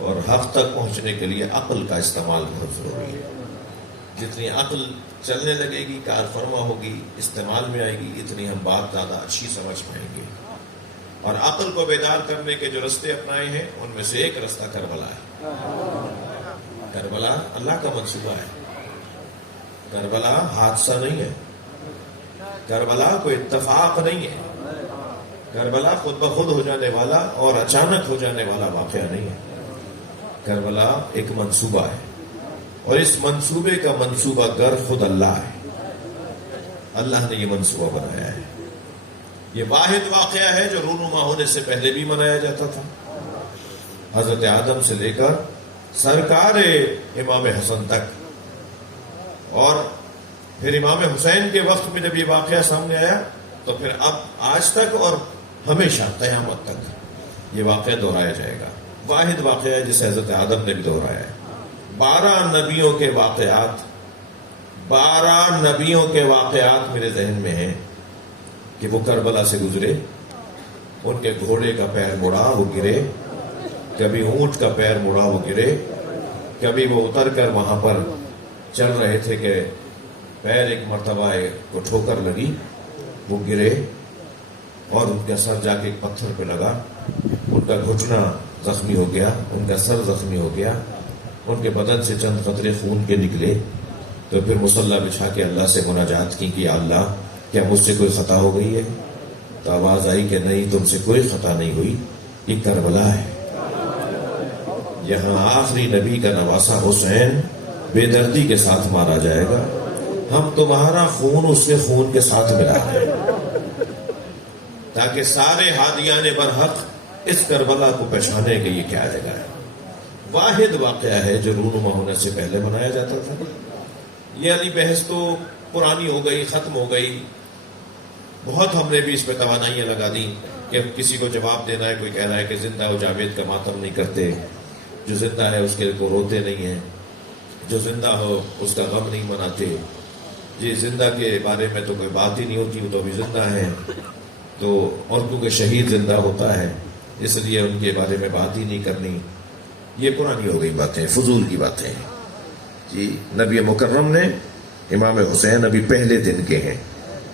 اور حق تک پہنچنے کے لیے عقل کا استعمال بہت ضروری ہے۔ جتنی عقل چلنے لگے گی، کار فرما ہوگی، استعمال میں آئے گی، اتنی ہم بات زیادہ اچھی سمجھ پائیں گے۔ اور عقل کو بیدار کرنے کے جو رستے اپنائے ہیں ان میں سے ایک رستہ کربلا ہے۔ کربلا اللہ کا منصوبہ ہے، کربلا حادثہ نہیں ہے، کربلا کوئی اتفاق نہیں ہے، کربلا خود بخود ہو جانے والا اور اچانک ہو جانے والا واقعہ نہیں ہے۔ کربلا ایک منصوبہ ہے اور اس منصوبے کا منصوبہ گر خود اللہ ہے۔ اللہ نے یہ منصوبہ بنایا ہے۔ یہ واحد واقعہ ہے جو رونما ہونے سے پہلے بھی منایا جاتا تھا۔ حضرت آدم سے لے کر سرکار امام حسن تک، اور پھر امام حسین کے وقت میں جب یہ واقعہ سامنے آیا تو پھر اب آج تک اور ہمیشہ قیامت تک یہ واقعہ دہرایا جائے گا۔ واحد واقعہ ہے جسے حضرت آدم نے بھی دہرایا ہے۔ 12 نبیوں کے واقعات، 12 نبیوں کے واقعات میرے ذہن میں ہیں کہ وہ کربلا سے گزرے، ان کے گھوڑے کا پیر مڑا وہ گرے، کبھی اونٹ کا پیر مڑا وہ گرے، کبھی وہ اتر کر وہاں پر چل رہے تھے کہ پیر ایک مرتبہ کو ٹھوکر لگی، وہ گرے اور ان کا سر جا کے ایک پتھر پہ لگا، ان کا گھٹنا زخمی ہو گیا، ان کا سر زخمی ہو گیا، ان کے بدن سے چند قطرے خون کے نکلے، تو پھر مصلی بچھا کے اللہ سے مناجات کی کہ یا اللہ کیا مجھ سے کوئی خطا ہو گئی ہے؟ تو آواز آئی کہ نہیں، تم سے کوئی خطا نہیں ہوئی، یہ کربلا ہے، یہاں آخری نبی کا نواسا حسین بے دردی کے ساتھ مارا جائے گا، ہم تمہارا خون اس کے خون کے ساتھ ملا ہے، تاکہ سارے ہادیان برحق اس کربلا کو پہچانے کہ یہ کیا جگہ ہے۔ واحد واقعہ ہے جو رونما ہونے سے پہلے منایا جاتا تھا۔ یہ علی بحث تو پرانی ہو گئی، ختم ہو گئی، بہت ہم نے بھی اس پہ توانائیاں لگا دی کہ کسی کو جواب دینا ہے، کوئی کہہ رہا ہے کہ زندہ ہو جاوید کا ماتم نہیں کرتے، جو زندہ ہے اس کے کو روتے نہیں ہیں، جو زندہ ہو اس کا غم نہیں مناتے، جی زندہ کے بارے میں تو کوئی بات ہی نہیں ہوتی، وہ تو ابھی زندہ ہے، تو اور کیونکہ شہید زندہ ہوتا ہے اس لیے ان کے بارے میں بات ہی نہیں کرنی۔ یہ پرانی ہو گئی باتیں، فضول کی باتیں۔ جی نبی مکرم نے امام حسین ابھی پہلے دن کے ہیں،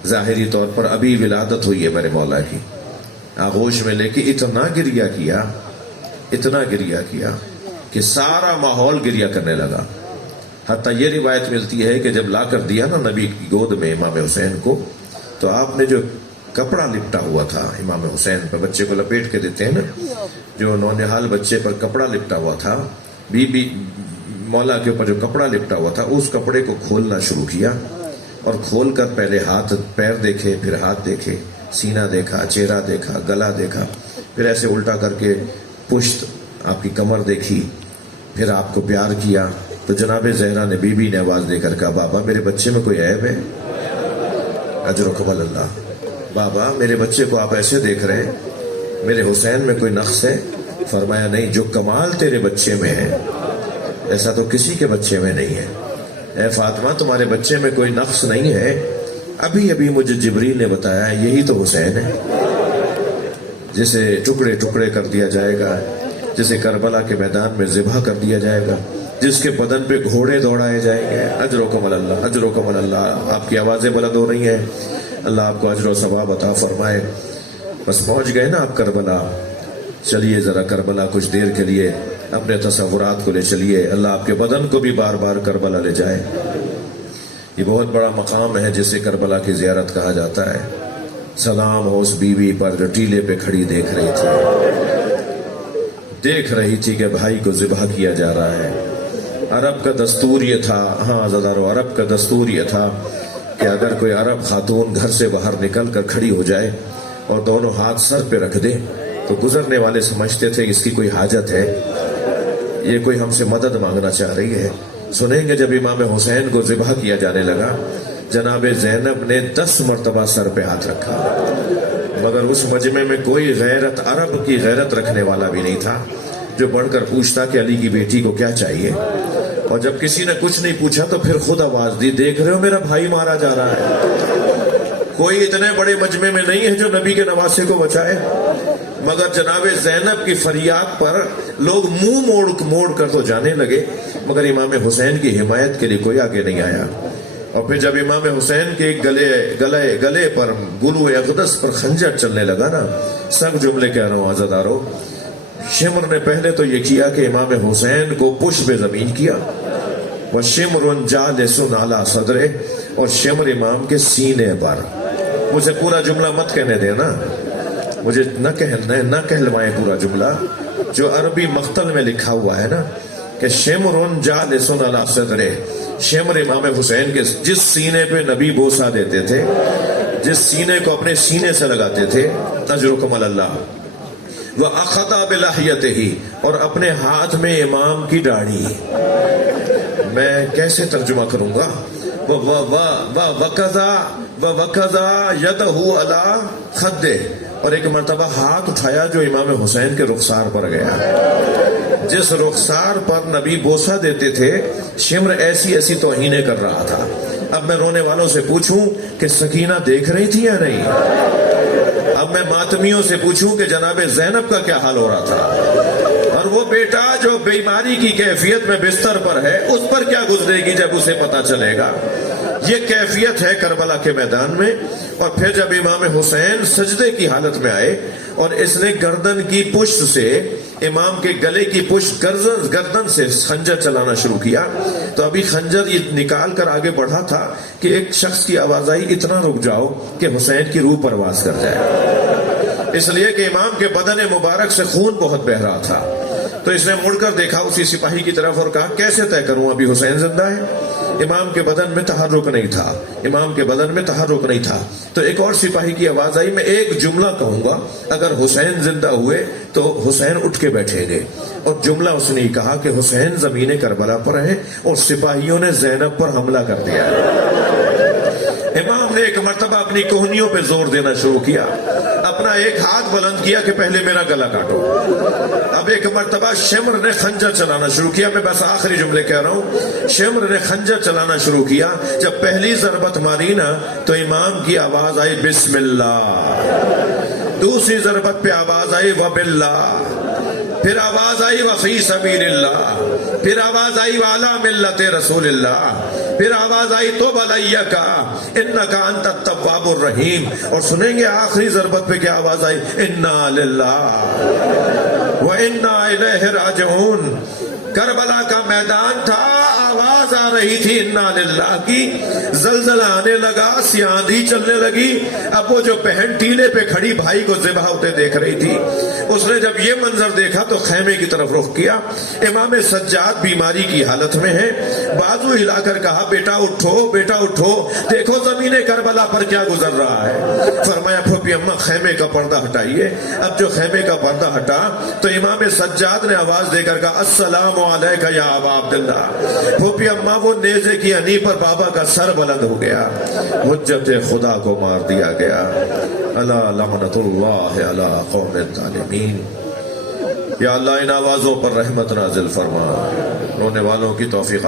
ظاہری طور پر ابھی ولادت ہوئی ہے میرے مولا کی، آغوش میں لے کے اتنا گریہ کیا، اتنا گریہ کیا کہ سارا ماحول گریہ کرنے لگا۔ حتیٰ یہ روایت ملتی ہے کہ جب لا کر دیا نا نبی کی گود میں امام حسین کو، تو آپ نے جو کپڑا لپٹا ہوا تھا امام حسین پر، بچے کو لپیٹ کے دیتے ہیں نا، جو نونہال بچے پر کپڑا لپٹا ہوا تھا، بی بی مولا کے اوپر جو کپڑا لپٹا ہوا تھا، اس کپڑے کو کھولنا شروع کیا، اور کھول کر پہلے ہاتھ پیر دیکھے، پھر ہاتھ دیکھے، سینہ دیکھا، چہرہ دیکھا، گلا دیکھا، پھر ایسے الٹا کر کے پشت آپ کی کمر دیکھی، پھر آپ کو پیار کیا۔ تو جناب زہرا نے بی بی نے آواز دے کر کہا بابا میرے بچے میں کوئی عیب ہے؟ اجرکم اللہ، بابا میرے بچے کو آپ ایسے دیکھ رہے ہیں، میرے حسین میں کوئی نقص ہے؟ فرمایا نہیں، جو کمال تیرے بچے میں ہے ایسا تو کسی کے بچے میں نہیں ہے۔ اے فاطمہ تمہارے بچے میں کوئی نقص نہیں ہے، ابھی ابھی مجھے جبریل نے بتایا یہی تو حسین ہے جسے ٹکڑے ٹکڑے کر دیا جائے گا، جسے کربلا کے میدان میں ذبح کر دیا جائے گا، جس کے بدن پہ گھوڑے دوڑائے جائیں گے۔ اجرکم اللہ، اجرکم اللہ۔ آپ کی آوازیں بلند ہو رہی ہیں، اللہ آپ کو اجر و ثواب عطا فرمائے۔ بس پہنچ گئے نا آپ کربلا، چلیے ذرا کربلا کچھ دیر کے لیے اپنے تصورات کو لے چلیے، اللہ آپ کے بدن کو بھی بار بار کربلا لے جائے۔ یہ بہت بڑا مقام ہے جسے کربلا کی زیارت کہا جاتا ہے۔ سلام ہو اس بیوی پر جو ٹیلے پہ کھڑی دیکھ رہی تھی کہ بھائی کو ذبح کیا جا رہا ہے۔ عرب کا دستور یہ تھا، ہاں عزادارو، عرب کا دستور یہ تھا کہ اگر کوئی عرب خاتون گھر سے باہر نکل کر کھڑی ہو جائے اور دونوں ہاتھ سر پہ رکھ دے تو گزرنے والے سمجھتے تھے اس کی کوئی حاجت ہے، یہ کوئی ہم سے مدد مانگنا چاہ رہی ہے۔ سنیں گے جب امام حسین کو ذبح کیا جانے لگا، جناب زینب نے 10 مرتبہ سر پہ ہاتھ رکھا، مگر اس مجمع میں کوئی غیرت، عرب کی غیرت رکھنے والا بھی نہیں تھا جو بڑھ کر پوچھتا کہ علی کی بیٹی کو کیا چاہیے۔ اور جب کسی نے کچھ نہیں پوچھا تو پھر خود آواز دی، دیکھ رہے ہو میرا بھائی مارا جا رہا ہے۔ کوئی اتنے بڑے مجمع میں نہیں ہے جو نبی کے نواسے کو بچائے، مگر جناب زینب کی فریاد پر لوگ منہ موڑ کر تو جانے لگے، مگر امام حسین کی حمایت کے لیے کوئی آگے نہیں آیا۔ اور پھر جب امام حسین کے گلے پر گلو اقدس پر خنجر چلنے لگا نا، سب جملے کہہ رہا ہوں عزادارو، شمر نے پہلے تو یہ کیا کہ امام حسین کو پشت پہ زمین کیا، وَشِمْرٌ جَالِسٌ عَلَى صَدْرِهِ، اور شمر امام کے سینے پر۔ مجھے پورا جملہ مت کہنے دینا، مجھے نہ کہلوائیں پورا جملہ، جو عربی مقتل میں لکھا ہوا ہے نا کہ شمرٌ جَالِسٌ عَلَى صَدْرِهِ، شمر امام حسین کے جس سینے پہ نبی بوسہ دیتے تھے، جس سینے کو اپنے سینے سے لگاتے تھے، اجرکم اللہ، وَأَخَذَ بِلَحْيَتِهِ، اور اپنے ہاتھ میں امام کی داڑھی. میں کیسے ترجمہ کروں گا؟ وَوَكَذَا يَدَهُ عَلَى خَدِّهِ، اور ایک مرتبہ ہاتھ اٹھایا جو امام حسین کے رخسار پر گیا. جس رخسار پر نبی بوسہ دیتے تھے شمر ایسی ایسی توہینیں کر رہا تھا. اب میں رونے والوں سے پوچھوں کہ سکینہ دیکھ رہی تھی یا نہیں؟ اب میں ماتمیوں سے پوچھوں کہ جناب زینب کا کیا حال ہو رہا تھا؟ اور وہ بیٹا جو بیماری کی کیفیت میں بستر پر ہے اس پر کیا گزرے گی جب اسے پتا چلے گا؟ یہ کیفیت ہے کربلا کے میدان میں. اور پھر جب امام حسین سجدے کی حالت میں آئے اور اس نے گردن کی پشت سے امام کے گلے کی پشت گردن سے خنجر چلانا شروع کیا تو ابھی خنجر یہ نکال کر آگے بڑھا تھا کہ ایک شخص کی آواز آئی، اتنا رک جاؤ کہ حسین کی روح پرواز کر جائے. اس لیے کہ امام کے بدن مبارک سے خون بہت بہہ رہا تھا. تو اس نے مڑ کر دیکھا اسی سپاہی کی طرف اور کہا کیسے طے کروں ابھی حسین زندہ ہے؟ امام کے بدن میں تحرک نہیں تھا، امام کے بدن میں تحرک نہیں تھا. تو ایک اور سپاہی کی آواز آئی، میں ایک جملہ کہوں گا، اگر حسین زندہ ہوئے تو حسین اٹھ کے بیٹھیں گے. اور جملہ اس نے کہا کہ حسین زمین کربلا پر ہیں اور سپاہیوں نے زینب پر حملہ کر دیا. امام نے ایک مرتبہ اپنی کوہنیوں پہ زور دینا شروع کیا، اپنا ایک ہاتھ بلند کیا کہ پہلے میرا گلا کاٹو. اب ایک مرتبہ شمر نے خنجر چلانا شروع کیا. میں بس آخری جملے کہہ رہا ہوں. شمر نے خنجر چلانا شروع کیا. جب پہلی ضربت ماری نا تو امام کی آواز آئی بسم اللہ. دوسری ضربت پہ آواز آئی وباللہ. پھر آواز آئی وفی سبیل اللہ. پھر آواز آئی والا ملت رسول اللہ. پھر آواز آئی توب علیک انک انت التواب الرحیم. اور سنیں گے آخری ضربت پہ کیا آواز آئی، انا للہ و انا الیہ راجعون. کربلا کا میدان تھا، آواز آ رہی تھی انا للہ کی. زلزلہ آنے لگا، سیاندھی چلنے لگی. اب وہ جو بہن ٹیلے پہ کھڑی بھائی کو ذبح ہوتے دیکھ رہی تھی، اس نے جب یہ منظر دیکھا تو خیمے کی طرف رخ کیا. امام سجاد بیماری کی حالت میں ہے، بازو ہلا کر کہا بیٹا اٹھو، بیٹا اٹھو، دیکھو زمین کربلا پر کیا گزر رہا ہے. فرمایا پھوپھی اماں خیمے کا پردہ ہٹائیے. اب جو خیمے کا پردہ ہٹا تو امام سجاد نے آواز دے کر کہا السلام علیکہ یا ابا عبداللہ. پھوپھی اماں وہ نیزے کی انی پر بابا کا سر بلند ہو گیا. حجت خدا کو مار دیا گیا. الا لعنت اللہ علی قوم الظالمین. یا اللہ ان آوازوں پر رحمت نازل فرما، رونے والوں کی توفیق